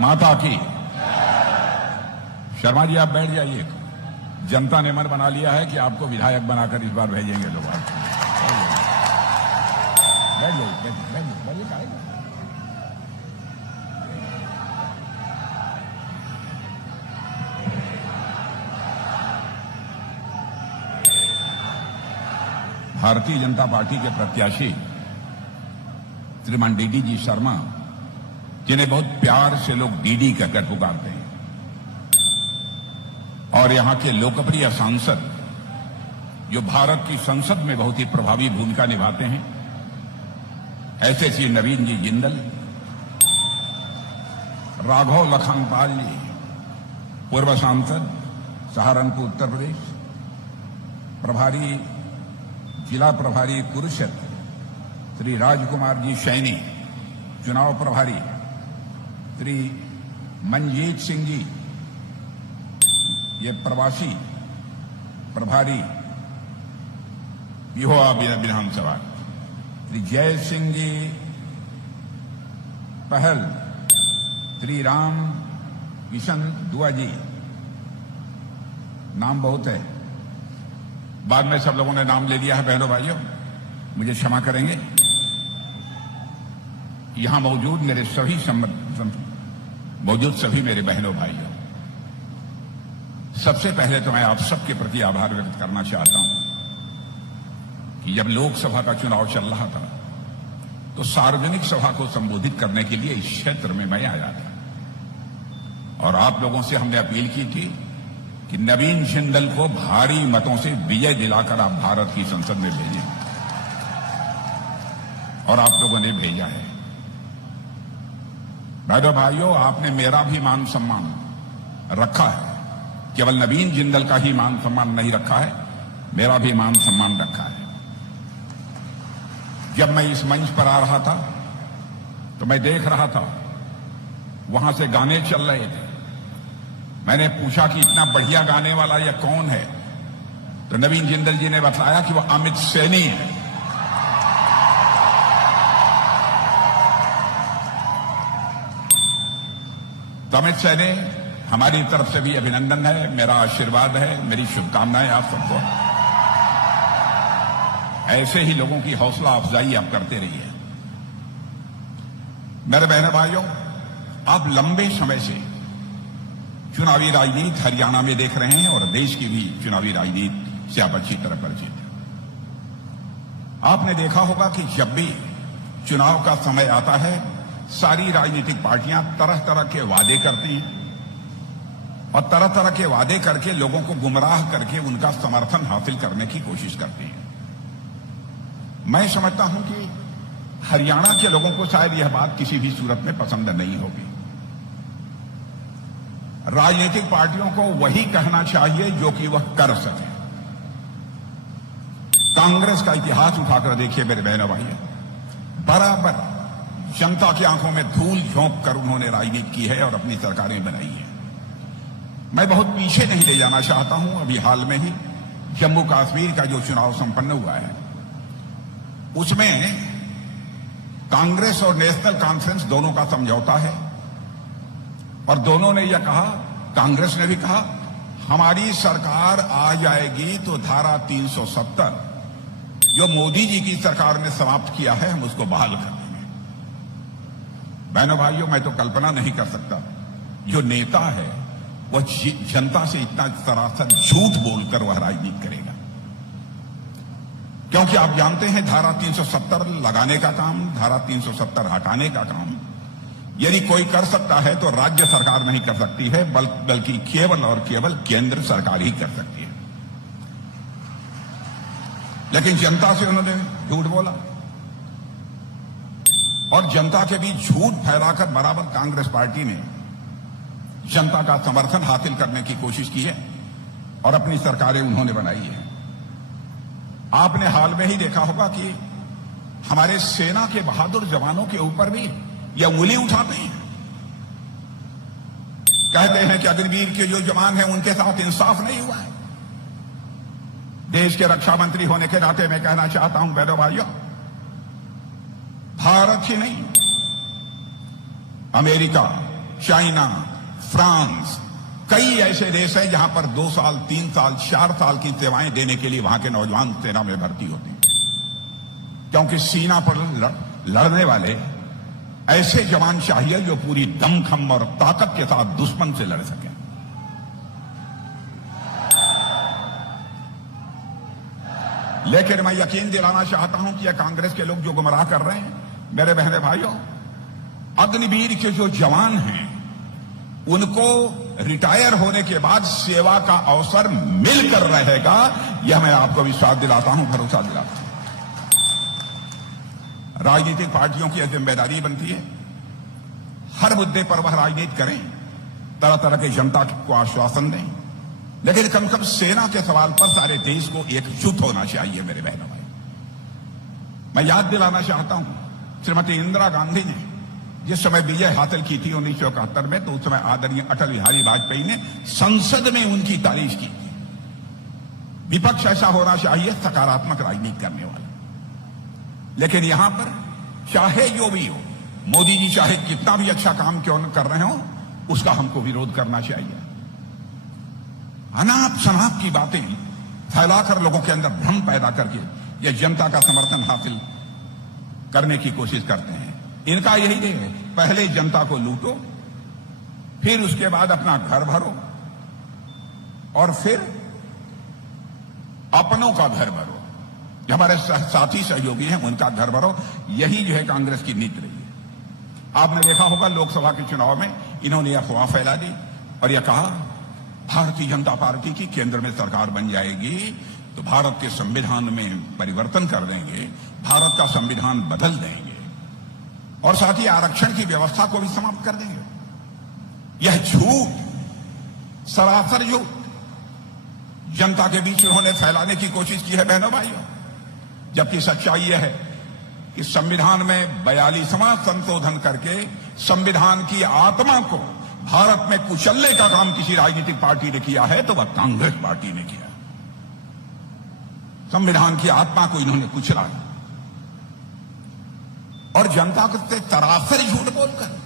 माता की। शर्मा जी आप बैठ जाइए। जनता ने मन बना लिया है कि आपको विधायक बनाकर इस बार भेजेंगे लोग। बैठ जाइए, बैठिए, भारतीय जनता पार्टी के प्रत्याशी श्रीमान डीडी जी शर्मा, जिन्हें बहुत प्यार से लोग डीडी कहकर पुकारते हैं, और यहां के लोकप्रिय सांसद जो भारत की संसद में बहुत ही प्रभावी भूमिका निभाते हैं, ऐसे श्री नवीन जी जिंदल, राघव लखनपाल जी, पूर्व सांसद सहारनपुर उत्तर प्रदेश, जिला प्रभारी कुरुक्षेत्र श्री राजकुमार जी सैनी, चुनाव प्रभारी श्री मनजीत सिंह जी, ये प्रवासी प्रभारी बिहोआ विधानसभा, श्री जय सिंह जी पहल, श्री राम किशन दुआ जी, नाम बहुत है, बाद में सब लोगों ने नाम ले लिया है। बहनों भाइयों, मुझे क्षमा करेंगे। यहां मौजूद मेरे सभी मेरे बहनों भाइयों, सबसे पहले तो मैं आप सबके प्रति आभार व्यक्त करना चाहता हूं कि जब लोकसभा का चुनाव चल रहा था तो सार्वजनिक सभा को संबोधित करने के लिए इस क्षेत्र में मैं आया था, और आप लोगों से हमने अपील की थी कि नवीन जिंदल को भारी मतों से विजय दिलाकर आप भारत की संसद में भेजें, और आप लोगों ने भेजा है। भाइयों, आपने मेरा भी मान सम्मान रखा है, केवल नवीन जिंदल का ही मान सम्मान नहीं रखा है, मेरा भी मान सम्मान रखा है। जब मैं इस मंच पर आ रहा था तो मैं देख रहा था वहां से गाने चल रहे थे। मैंने पूछा कि इतना बढ़िया गाने वाला यह कौन है, तो नवीन जिंदल जी ने बताया कि वह अमित सैनी है। तो अमित सैनी, हमारी तरफ से भी अभिनंदन है, मेरा आशीर्वाद है, मेरी शुभकामनाएं आप सबको। ऐसे ही लोगों की हौसला अफजाई आप करते रहिए। मेरे बहनों भाइयों, आप लंबे समय से चुनावी राजनीति हरियाणा में देख रहे हैं और देश की भी चुनावी राजनीति से आप अच्छी तरह परिचित हैं। आपने देखा होगा कि जब भी चुनाव का समय आता है, सारी राजनीतिक पार्टियां तरह तरह के वादे करती हैं, और तरह तरह के वादे करके लोगों को गुमराह करके उनका समर्थन हासिल करने की कोशिश करती हैं। मैं समझता हूं कि हरियाणा के लोगों को शायद यह बात किसी भी सूरत में पसंद नहीं होगी। राजनीतिक पार्टियों को वही कहना चाहिए जो कि वह कर सके। कांग्रेस का इतिहास उठाकर देखिए मेरे बहनों भाइयों, बराबर जनता की आंखों में धूल झोंक कर उन्होंने राजनीति की है और अपनी सरकारें बनाई हैं। मैं बहुत पीछे नहीं ले जाना चाहता हूं। अभी हाल में ही जम्मू कश्मीर का जो चुनाव संपन्न हुआ है, उसमें कांग्रेस और नेशनल कॉन्फ्रेंस दोनों का समझौता है, और दोनों ने यह कहा, कांग्रेस ने भी कहा, हमारी सरकार आ जाएगी तो धारा 370 जो मोदी जी की सरकार ने समाप्त किया है, हम उसको बहाल कर देंगे। बहनों भाइयों, मैं तो कल्पना नहीं कर सकता जो नेता है वह जनता से इतना सरासर झूठ बोलकर वह राजनीति करेगा, क्योंकि आप जानते हैं धारा 370 लगाने का काम, धारा 370 हटाने का काम यदि कोई कर सकता है तो राज्य सरकार नहीं कर सकती है, बल्कि केवल और केवल केंद्र सरकार ही कर सकती है। लेकिन जनता से उन्होंने झूठ बोला, और जनता के बीच झूठ फैलाकर बराबर कांग्रेस पार्टी ने जनता का समर्थन हासिल करने की कोशिश की है, और अपनी सरकारें उन्होंने बनाई है। आपने हाल में ही देखा होगा कि हमारे सेना के बहादुर जवानों के ऊपर भी यह उंगली उठाते हैं, कहते हैं कि अग्निवीर के जो जवान हैं उनके साथ इंसाफ नहीं हुआ है। देश के रक्षा मंत्री होने के नाते मैं कहना चाहता हूं बहनों भाइयों, भारत ही नहीं, अमेरिका, चाइना, फ्रांस, कई ऐसे देश हैं जहां पर 2 साल, 3 साल, 4 साल की सेवाएं देने के लिए वहां के नौजवान सेना में भर्ती होते हैं, क्योंकि सीना पर लड़ने वाले ऐसे जवान चाहिए जो पूरी दमखम और ताकत के साथ दुश्मन से लड़ सकें। लेकिन मैं यकीन दिलाना चाहता हूं कि यह कांग्रेस के लोग जो गुमराह कर रहे हैं, मेरे बहने भाइयों, अग्निवीर के जो जवान हैं उनको रिटायर होने के बाद सेवा का अवसर मिलकर रहेगा, यह मैं आपको विश्वास दिलाता हूं, भरोसा दिलाता हूं। राजनीतिक पार्टियों की यह जिम्मेदारी बनती है हर मुद्दे पर वह राजनीति करें, तरह तरह के जनता को आश्वासन दें, लेकिन कम से कम सेना के सवाल पर सारे देश को एकजुट होना चाहिए। मेरे बहनों भाई, मैं याद दिलाना चाहता हूं, श्रीमती इंदिरा गांधी ने जिस समय विजय हासिल की थी 1971 में, तो उस समय आदरणीय अटल बिहारी वाजपेयी ने संसद में उनकी तारीफ की। विपक्ष ऐसा होना चाहिए सकारात्मक राजनीति करने वाला। लेकिन यहां पर चाहे जो भी हो, मोदी जी चाहे कितना भी अच्छा काम क्यों न कर रहे हो, उसका हमको विरोध करना चाहिए। अनाप शनाप की बातें फैलाकर लोगों के अंदर भ्रम पैदा करके ये जनता का समर्थन हासिल करने की कोशिश करते हैं। इनका यही ध्येय है, पहले जनता को लूटो, फिर उसके बाद अपना घर भरो, और फिर अपनों का घर भरो। जो हमारे साथी सहयोगी हैं उनका घर भरो। यही जो है कांग्रेस की नीति रही है। आपने देखा होगा लोकसभा के चुनाव में इन्होंने अफवाह फैला दी और यह कहा भारतीय जनता पार्टी की केंद्र में सरकार बन जाएगी तो भारत के संविधान में परिवर्तन कर देंगे, भारत का संविधान बदल देंगे और साथ ही आरक्षण की व्यवस्था को भी समाप्त कर देंगे। यह झूठ, सरासर झूठ जनता के बीच उन्होंने फैलाने की कोशिश की है बहनों भाइयों, जबकि सच्चाई यह है कि संविधान में 42वां संशोधन करके संविधान की आत्मा को भारत में कुचलने का काम किसी राजनीतिक पार्टी ने किया है तो वह कांग्रेस पार्टी ने किया। संविधान की आत्मा को इन्होंने कुचला और जनता से सरासर झूठ बोलकर।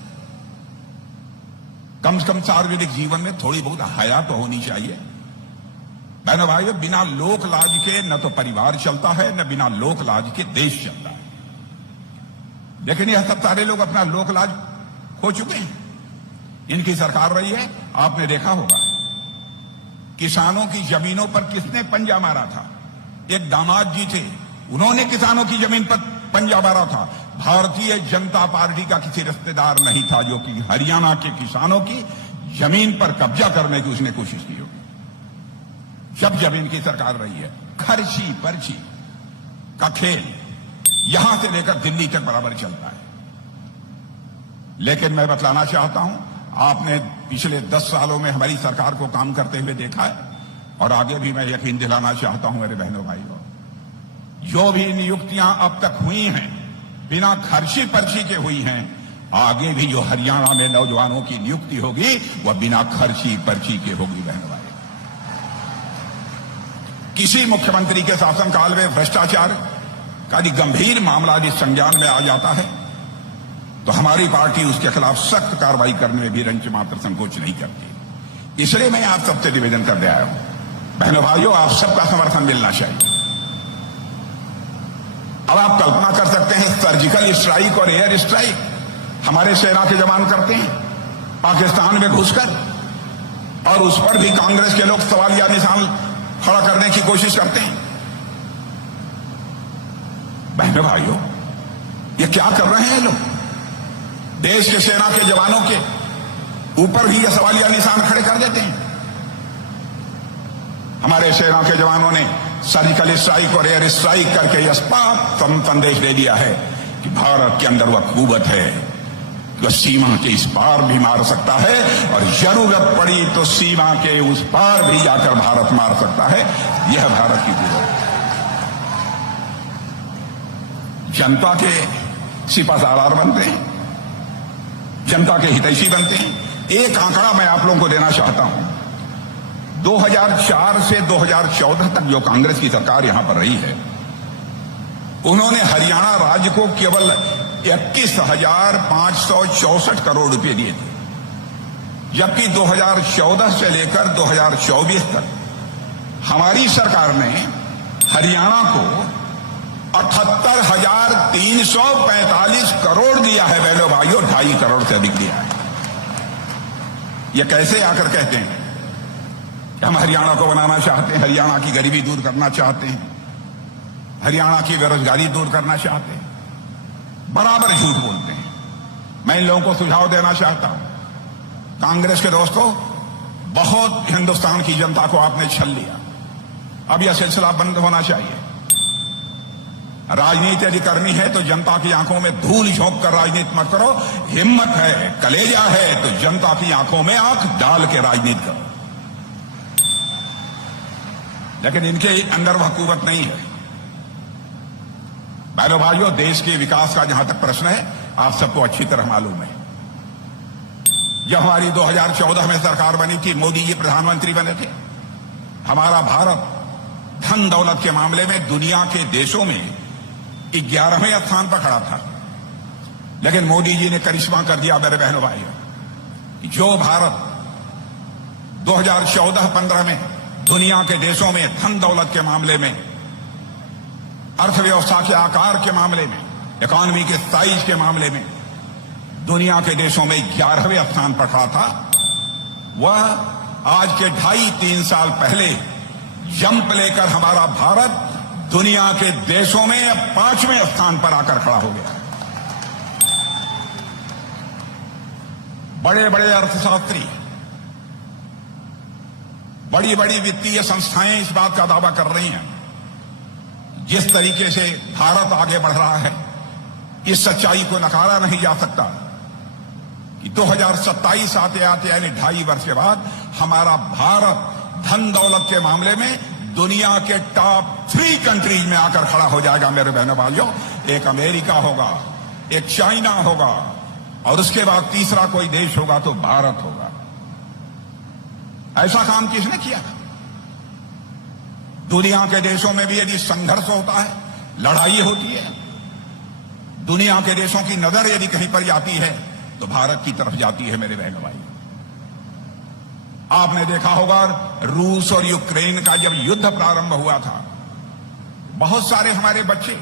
कम से कम सार्वजनिक जीवन में थोड़ी बहुत हया तो होनी चाहिए बहनों भाइयों। बिना लोक लाज के न तो परिवार चलता है, न बिना लोक लाज के देश चलता है। लेकिन यह सब सारे लोग अपना लोक लाज खो चुके हैं। इनकी सरकार रही है, आपने देखा होगा किसानों की जमीनों पर किसने पंजा मारा था? एक दामाद जी थे, उन्होंने किसानों की जमीन पर पंजा मारा था। भारतीय जनता पार्टी का किसी रिश्तेदार नहीं था जो कि हरियाणा के किसानों की जमीन पर कब्जा करने की उसने कोशिश की होगी। जब इनकी सरकार रही है, खर्ची पर्ची का खेल यहां से लेकर दिल्ली तक बराबर चलता है। लेकिन मैं बतलाना चाहता हूं, आपने पिछले 10 सालों में हमारी सरकार को काम करते हुए देखा है और आगे भी मैं यकीन दिलाना चाहता हूं मेरे बहनों भाइयों, जो भी नियुक्तियां अब तक हुई हैं बिना खर्ची पर्ची के हुई हैं, आगे भी जो हरियाणा में नौजवानों की नियुक्ति होगी वह बिना खर्ची पर्ची के होगी बहनों भाई। किसी मुख्यमंत्री के शासनकाल में भ्रष्टाचार का यदि गंभीर मामला यदि संज्ञान में आ जाता है तो हमारी पार्टी उसके खिलाफ सख्त कार्रवाई करने में भी रंच मात्र संकोच नहीं करती। इसलिए मैं आप सबसे निवेदन करने आया हूं बहनों भाइयों, आप सबका समर्थन मिलना चाहिए। अब आप कल्पना कर सकते हैं सर्जिकल स्ट्राइक और एयर स्ट्राइक हमारे सेना के जवान करते हैं पाकिस्तान में घुसकर, और उस पर भी कांग्रेस के लोग सवालिया निशान खड़ा करने की कोशिश करते हैं। बहनों भाइयों, ये क्या कर रहे हैं लोग? देश के सेना के जवानों के ऊपर भी ये सवालिया निशान खड़े कर देते हैं। हमारे सेना के जवानों ने सर्जिकल स्ट्राइक और एयर स्ट्राइक करके यह स्पष्ट संदेश दे दिया है कि भारत के अंदर वह कुव्वत है जो सीमा के इस पार भी मार सकता है और जरूरत पड़ी तो सीमा के उस पार भी जाकर भारत मार सकता है। यह भारत की कुव्वत है। जनता के सिपाहसालार बनते हैं, जनता के हितैषी बनते हैं। एक आंकड़ा मैं आप लोगों को देना चाहता हूं, 2004 से 2014 तक जो कांग्रेस की सरकार यहां पर रही है, उन्होंने हरियाणा राज्य को केवल 21,564 करोड़ रुपए दिए थे। जबकि 2014 से लेकर 2024 तक हमारी सरकार ने हरियाणा को 78,345 करोड़ दिया है बहनों भाइयों, 2.5 करोड़ से अधिक दिया है। ये कैसे आकर कहते हैं कि हम हरियाणा को बनाना चाहते हैं, हरियाणा की गरीबी दूर करना चाहते हैं, हरियाणा की बेरोजगारी दूर करना चाहते हैं। बराबर झूठ बोलते हैं। मैं इन लोगों को सुझाव देना चाहता हूं, कांग्रेस के दोस्तों, बहुत हिंदुस्तान की जनता को आपने छल लिया। अब यह सिलसिला बंद होना चाहिए। राजनीति यदि करनी है तो जनता की आंखों में धूल झोंक कर राजनीति मत करो। हिम्मत है, कलेजा है तो जनता की आंखों में आंख डाल के राजनीति करो। लेकिन इनके अंदर वह कुवत नहीं है। बहनों भाइयों, देश के विकास का जहां तक प्रश्न है, आप सबको अच्छी तरह मालूम है। जब हमारी 2014 में सरकार बनी थी, मोदी जी प्रधानमंत्री बने थे, हमारा भारत धन दौलत के मामले में दुनिया के देशों में 11वें स्थान पर खड़ा था। लेकिन मोदी जी ने करिश्मा कर दिया मेरे बहनों भाइयों। जो भारत 2014-15 में दुनिया के देशों में धन दौलत के मामले में, अर्थव्यवस्था के आकार के मामले में, इकॉनमी के साइज के मामले में दुनिया के देशों में 11वें स्थान पर खड़ा था, वह आज के 2.5-3 साल पहले जंप लेकर हमारा भारत दुनिया के देशों में अब 5वें स्थान पर आकर खड़ा हो गया। बड़े बड़े अर्थशास्त्री, बड़ी बड़ी वित्तीय संस्थाएं इस बात का दावा कर रही हैं, जिस तरीके से भारत आगे बढ़ रहा है, इस सच्चाई को नकारा नहीं जा सकता कि 2027 आते आते यानी 2.5 वर्ष के बाद हमारा भारत धन दौलत के मामले में दुनिया के टॉप 3 कंट्रीज में आकर खड़ा हो जाएगा। मेरे बहनों भाइयों, एक अमेरिका होगा, एक चाइना होगा, और उसके बाद तीसरा कोई देश होगा तो भारत होगा। ऐसा काम किसने किया? दुनिया के देशों में भी यदि संघर्ष होता है, लड़ाई होती है, दुनिया के देशों की नजर यदि कहीं पर जाती है तो भारत की तरफ जाती है। मेरे बहनों भाई, आपने देखा होगा रूस और यूक्रेन का जब युद्ध प्रारंभ हुआ था, बहुत सारे हमारे बच्चे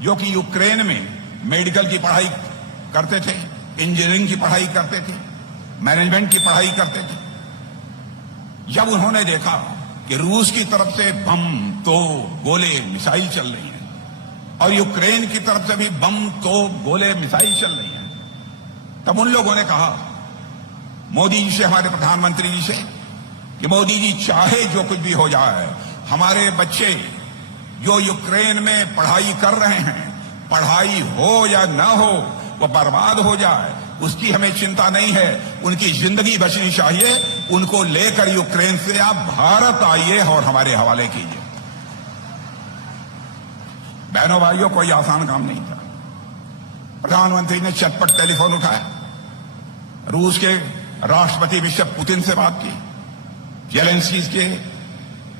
जो कि यूक्रेन में मेडिकल की पढ़ाई करते थे, इंजीनियरिंग की पढ़ाई करते थे, मैनेजमेंट की पढ़ाई करते थे, जब उन्होंने देखा कि रूस की तरफ से बम, तोप, गोले, मिसाइल चल रही हैं और यूक्रेन की तरफ से भी बम, तोप, गोले, मिसाइल चल रही हैं, तब उन लोगों ने कहा मोदी जी से, हमारे प्रधानमंत्री जी से, कि मोदी जी चाहे जो कुछ भी हो जाए, हमारे बच्चे जो यूक्रेन में पढ़ाई कर रहे हैं, पढ़ाई हो या न हो, वो बर्बाद हो जाए, उसकी हमें चिंता नहीं है, उनकी जिंदगी बचनी चाहिए, उनको लेकर यूक्रेन से आप भारत आइए और हमारे हवाले कीजिए। बहनों भाइयों, कोई आसान काम नहीं था। प्रधानमंत्री ने चटपट टेलीफोन उठाया, रूस के राष्ट्रपति मिस्टर पुतिन से बात की, जेलेंस्की के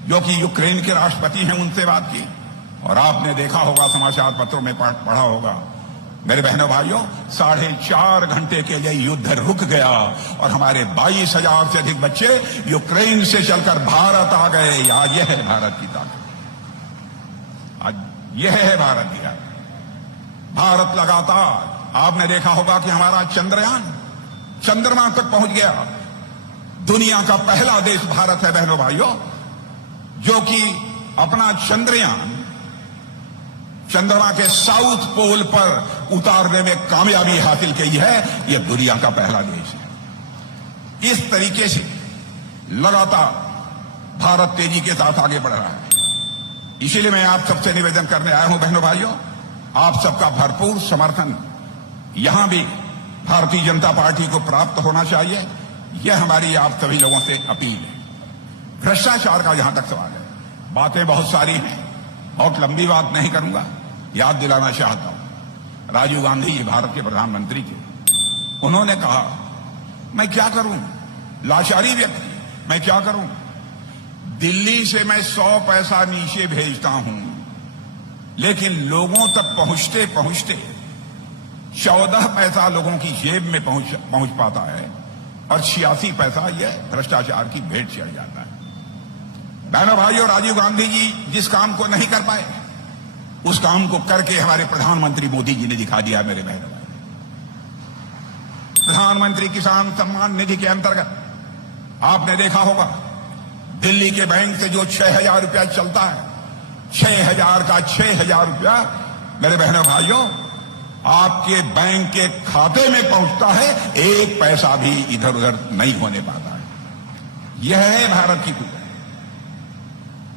जो कि यूक्रेन के राष्ट्रपति हैं उनसे बात की, और आपने देखा होगा, समाचार पत्रों में पढ़ा होगा, मेरे बहनों भाइयों, 4.5 घंटे के लिए युद्ध रुक गया और हमारे 22,000 से अधिक बच्चे यूक्रेन से चलकर भारत आ गए। आज यह है भारत की ताकत, आज यह है भारत की ताकत। भारत लगातार, आपने देखा होगा कि हमारा चंद्रयान चंद्रमा तक पहुंच गया। दुनिया का पहला देश भारत है बहनों भाइयों, जो कि अपना चंद्रयान चंद्रमा के साउथ पोल पर उतारने में कामयाबी हासिल की है। यह दुनिया का पहला देश है। इस तरीके से लगातार भारत तेजी के साथ आगे बढ़ रहा है। इसीलिए मैं आप सबसे निवेदन करने आया हूं बहनों भाइयों, आप सबका भरपूर समर्थन यहां भी भारतीय जनता पार्टी को प्राप्त होना चाहिए। यह हमारी आप सभी लोगों से अपील है। भ्रष्टाचार का जहां तक सवाल है, बातें बहुत सारी हैं, बहुत लंबी बात नहीं करूंगा। याद दिलाना चाहता हूं, राजीव गांधी जी भारत के प्रधानमंत्री थे, उन्होंने कहा मैं क्या करूं, लाचारी व्यक्ति, मैं क्या करूं, दिल्ली से मैं 100 पैसा नीचे भेजता हूं, लेकिन लोगों तक पहुंचते पहुंचते 14 पैसा लोगों की जेब में पहुंच पाता है, और 86 पैसा यह भ्रष्टाचार की भेंट चढ़ जाता है। बहनों भाइयों, राजीव गांधी जी जिस काम को नहीं कर पाए उस काम को करके हमारे प्रधानमंत्री मोदी जी ने दिखा दिया। मेरे बहनों भाई, प्रधानमंत्री किसान सम्मान निधि के अंतर्गत आपने देखा होगा दिल्ली के बैंक से जो 6,000 रुपया चलता है, 6,000 का 6,000 रुपया मेरे बहनों भाइयों आपके बैंक के खाते में पहुंचता है, एक पैसा भी इधर उधर नहीं होने पाता है। यह है भारत की कुदरत।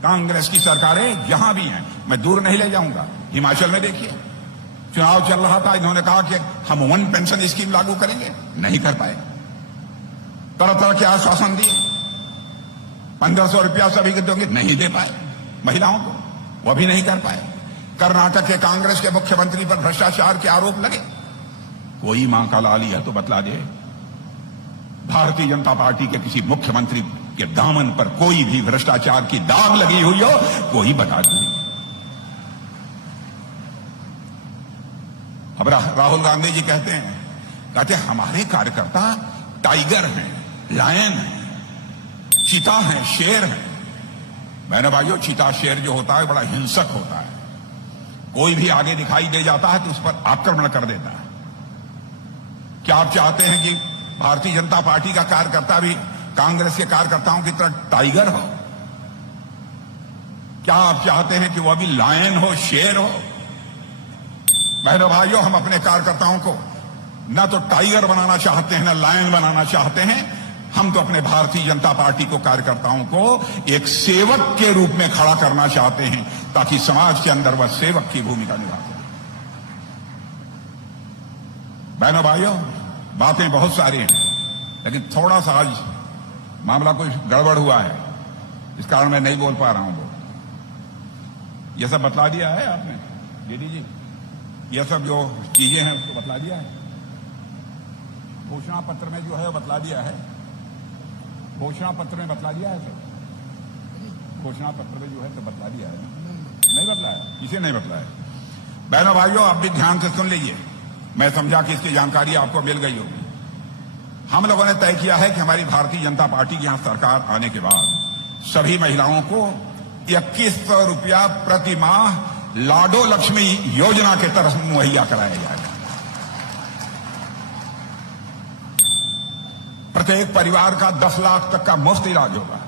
कांग्रेस की सरकारें जहां भी हैं, मैं दूर नहीं ले जाऊंगा, हिमाचल में देखिए चुनाव चल रहा था, इन्होंने कहा कि हम 1 पेंशन स्कीम लागू करेंगे, नहीं कर पाए। तरह तरह के आश्वासन दिए, 1,500 रुपया सभी को देंगे, नहीं दे पाए महिलाओं को, वह भी नहीं कर पाए। कर्नाटक के कांग्रेस के मुख्यमंत्री पर भ्रष्टाचार के आरोप लगे, कोई मां का लाल है तो बतला दे। भारतीय जनता पार्टी के किसी मुख्यमंत्री के दामन पर कोई भी भ्रष्टाचार की दाग लगी हुई हो, कोई बता दे। अब राहुल गांधी जी कहते हैं हमारे कार्यकर्ता टाइगर हैं, लायन हैं, चीता हैं, शेर हैं। बहनों भाइयों, चीता शेर जो होता है बड़ा हिंसक होता है, कोई भी आगे दिखाई दे जाता है तो उस पर आक्रमण कर देता है। क्या आप चाहते हैं कि भारतीय जनता पार्टी का कार्यकर्ता भी कांग्रेस के कार्यकर्ताओं की तरह टाइगर हो? क्या आप चाहते हैं कि वह भी लायन हो, शेर हो? बहनों भाइयों, हम अपने कार्यकर्ताओं को न तो टाइगर बनाना चाहते हैं, न लायन बनाना चाहते हैं। हम तो अपने भारतीय जनता पार्टी को कार्यकर्ताओं को एक सेवक के रूप में खड़ा करना चाहते हैं, ताकि समाज के अंदर वह सेवक की भूमिका निभा सके। बहनों भाइयों, बातें बहुत सारी हैं, लेकिन थोड़ा सा आज मामला कुछ गड़बड़ हुआ है, इस कारण मैं नहीं बोल पा रहा हूं। यह सब बतला दिया है आपने दीदी जी, यह सब जो चीजें हैं उसको बतला दिया है। घोषणा पत्र में जो है वो बतला दिया है, घोषणा पत्र में बतला दिया है सर, घोषणा पत्र में जो है तो बतला दिया है, नहीं बतलाया, इसे नहीं बतलाया। बहनों भाइयों, आप भी ध्यान से सुन लीजिए, मैं समझा कि इसकी जानकारी आपको मिल गई होगी। हम लोगों ने तय किया है कि हमारी भारतीय जनता पार्टी की यहां सरकार आने के बाद सभी महिलाओं को 2100 रुपया प्रति माह लाडो लक्ष्मी योजना के तरफ मुहैया कराया जाएगा। प्रत्येक परिवार का 10 लाख तक का मुफ्त इलाज होगा।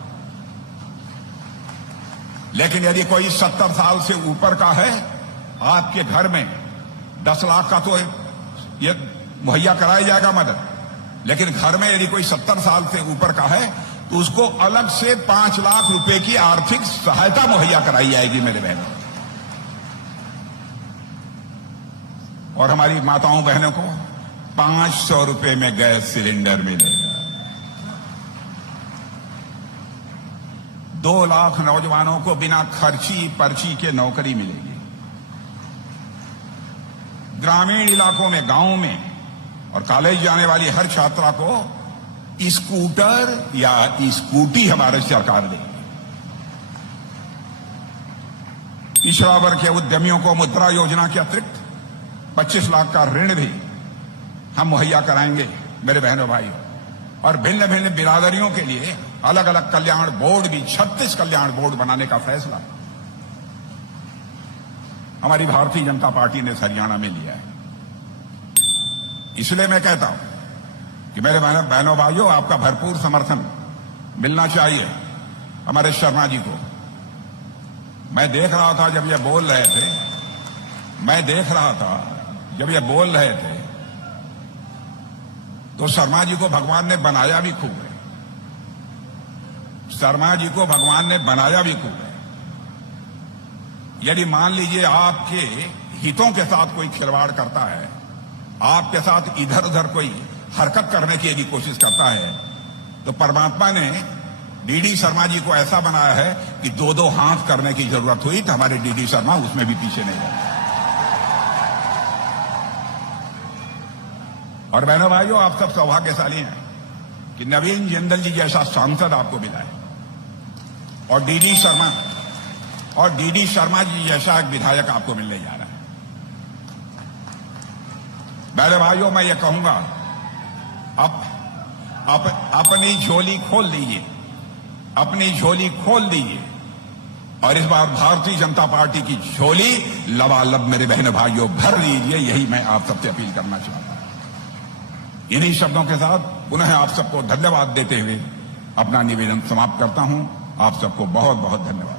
लेकिन यदि कोई 70 साल से ऊपर का है, आपके घर में 10 लाख का तो ये मुहैया कराया जाएगा मदद, लेकिन घर में यदि कोई 70 साल से ऊपर का है तो उसको अलग से 5 लाख रुपए की आर्थिक सहायता मुहैया कराई जाएगी मेरे बहनों। और हमारी माताओं बहनों को 500 रुपए में गैस सिलेंडर मिलेगा। 2 लाख नौजवानों को बिना खर्ची पर्ची के नौकरी मिलेगी। ग्रामीण इलाकों में, गांवों में और कॉलेज जाने वाली हर छात्रा को स्कूटर या स्कूटी हमारी सरकार देगी। पिछड़ा वर्ग के उद्यमियों को मुद्रा योजना के अतिरिक्त 25 लाख का ऋण भी हम मुहैया कराएंगे मेरे बहनों भाइयों। और भिन्न भिन्न बिरादरियों के लिए अलग अलग कल्याण बोर्ड भी, 36 कल्याण बोर्ड बनाने का फैसला हमारी भारतीय जनता पार्टी ने हरियाणा में लिया है। इसलिए मैं कहता हूं कि मेरे बहनों भाइयों, आपका भरपूर समर्थन मिलना चाहिए हमारे शर्मा जी को। मैं देख रहा था जब ये बोल रहे थे, तो शर्मा जी को भगवान ने बनाया भी खूब है। शर्मा जी को भगवान ने बनाया भी खूब है। यदि मान लीजिए आपके हितों के साथ कोई खिलवाड़ करता है, आपके साथ इधर उधर कोई हरकत करने की यदि कोशिश करता है, तो परमात्मा ने डीडी शर्मा जी को ऐसा बनाया है कि 2-2 हाथ करने की जरूरत हुई तो हमारे डीडी शर्मा उसमें भी पीछे नहीं रहे। और बहनों भाइयों, आप सब सौभाग्यशाली हैं कि नवीन जिंदल जी जैसा सांसद आपको मिला है, और डीडी शर्मा जी जैसा एक विधायक आपको मिलने जा रहा है। बहनों भाइयों, मैं ये कहूंगा, अब अपनी झोली खोल लीजिए, अपनी झोली खोल दीजिए और इस बार भारतीय जनता पार्टी की झोली लबालब मेरे बहन भाइयों भर लीजिए। यही मैं आप सबसे अपील करना चाहता हूं। इन्हीं शब्दों के साथ पुनः आप सबको धन्यवाद देते हुए अपना निवेदन समाप्त करता हूं। आप सबको बहुत बहुत धन्यवाद।